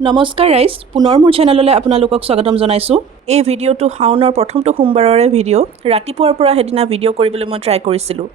নমস্কাৰ ৰাইজ, পুনৰ মোৰ চেনেললৈ আপোনালোকক স্বাগতম জনাইছোঁ। এই ভিডিঅ'টো শাওনৰ প্ৰথমটো সোমবাৰৰে ভিডিঅ'। ৰাতিপুৱাৰ পৰা সেইদিনা ভিডিঅ' কৰিবলৈ মই ট্ৰাই কৰিছিলোঁ।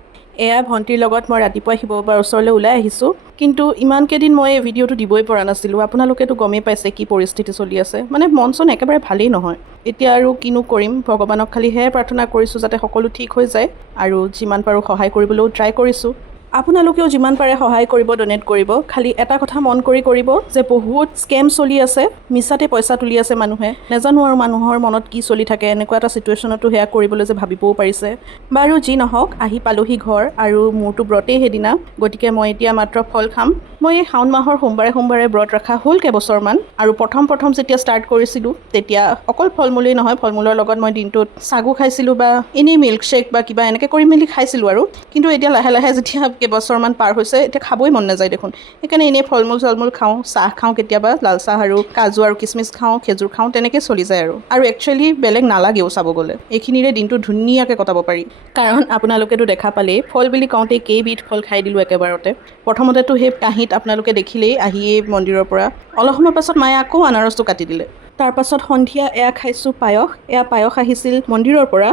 এয়া ভণ্টিৰ লগত মই ৰাতিপুৱা শিৱ বাবাৰ ওচৰলৈ ওলাই আহিছোঁ। কিন্তু ইমান কেইদিন মই এই ভিডিঅ'টো দিবই পৰা নাছিলোঁ। আপোনালোকেতো গমেই পাইছে কি পৰিস্থিতি চলি আছে। মানে মন চন একেবাৰে ভালেই নহয়। এতিয়া আৰু কিনো কৰিম, ভগৱানক খালি সেয়াই প্ৰাৰ্থনা কৰিছোঁ যাতে সকলো ঠিক হৈ যায় আৰু যিমান পাৰোঁ সহায় কৰিবলৈও ট্ৰাই কৰিছোঁ। আপোনালোকেও যিমান পাৰে সহায় কৰিব, ডনেট কৰিব। খালি এটা কথা মন কৰি কৰিব যে বহুত স্কেম চলি আছে, মিছাতে পইচা তুলি আছে মানুহে। নাজানো আৰু মানুহৰ মনত কি চলি থাকে, এনেকুৱা এটা চিটুৱেশ্যনতো সেয়া কৰিবলৈ যে ভাবিবও পাৰিছে। বাৰু যি নহওক, আহি পালোহি ঘৰ আৰু মোৰতো ব্ৰতেই সেইদিনা, গতিকে মই এতিয়া মাত্ৰ ফল খাম। মই এই শাওণ মাহৰ সোমবাৰে ব্ৰত ৰখা হ'ল কেইবছৰমান আৰু প্ৰথম যেতিয়া ষ্টাৰ্ট কৰিছিলোঁ তেতিয়া অকল ফল মূলেই নহয়, ফল মূলৰ লগত মই দিনটোত চাগু খাইছিলোঁ বা এনেই মিল্কশ্বেক বা কিবা এনেকৈ কৰি মেলি খাইছিলোঁ আৰু। কিন্তু এতিয়া লাহে লাহে যেতিয়া কেইবছৰমান পাৰ হৈছে, এতিয়া খাবই মন নাযায় দেখোন। সেইকাৰণে এনেই ফল মূল খাওঁ, চাহ খাওঁ, কেতিয়াবা লাল চাহ আৰু কাজু আৰু কিচমিচ খাওঁ, খেজুৰ খাওঁ, তেনেকৈ চলি যায় আৰু একচুৱেলি বেলেগ নালাগেও চাব গ'লে। এইখিনিৰে দিনটো ধুনীয়াকৈ কটাব পাৰি। কাৰণ আপোনালোকেতো দেখা পালেই, ফল বুলি কওঁতেই কেইবিধ ফল খাই দিলোঁ একেবাৰতে। প্ৰথমতেতো সেই কাঁহীত আপোনালোকে দেখিলেই আহিয়েই মন্দিৰৰ পৰা। অলপ সময় পাছত মায়ে আকৌ আনাৰসটো কাটি দিলে। তাৰপাছত সন্ধিয়া এয়া খাইছোঁ পায়স। এয়া পায়স আহিছিল মন্দিৰৰ পৰা।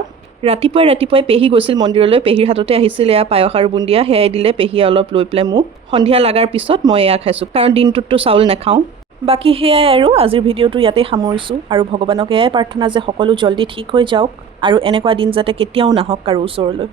ৰাতিপুৱাই পেহী গৈছিল মন্দিৰলৈ, পেহীৰ হাততে আহিছিল এয়া পায়স আৰু বুন্দিয়া। সেয়াই দিলে পেহীয়ে অলপ লৈ পেলাই মোক। সন্ধিয়া লগাৰ পিছত মই এয়া খাইছোঁ, কাৰণ দিনটোততো চাউল নাখাওঁ। বাকী সেয়াই আৰু আজিৰ ভিডিঅ'টো ইয়াতেই সামৰিছোঁ আৰু ভগৱানক এয়াই প্ৰাৰ্থনা যে সকলো জল্দি ঠিক হৈ যাওক আৰু এনেকুৱা দিন যাতে কেতিয়াও নাহক কাৰো ওচৰলৈ।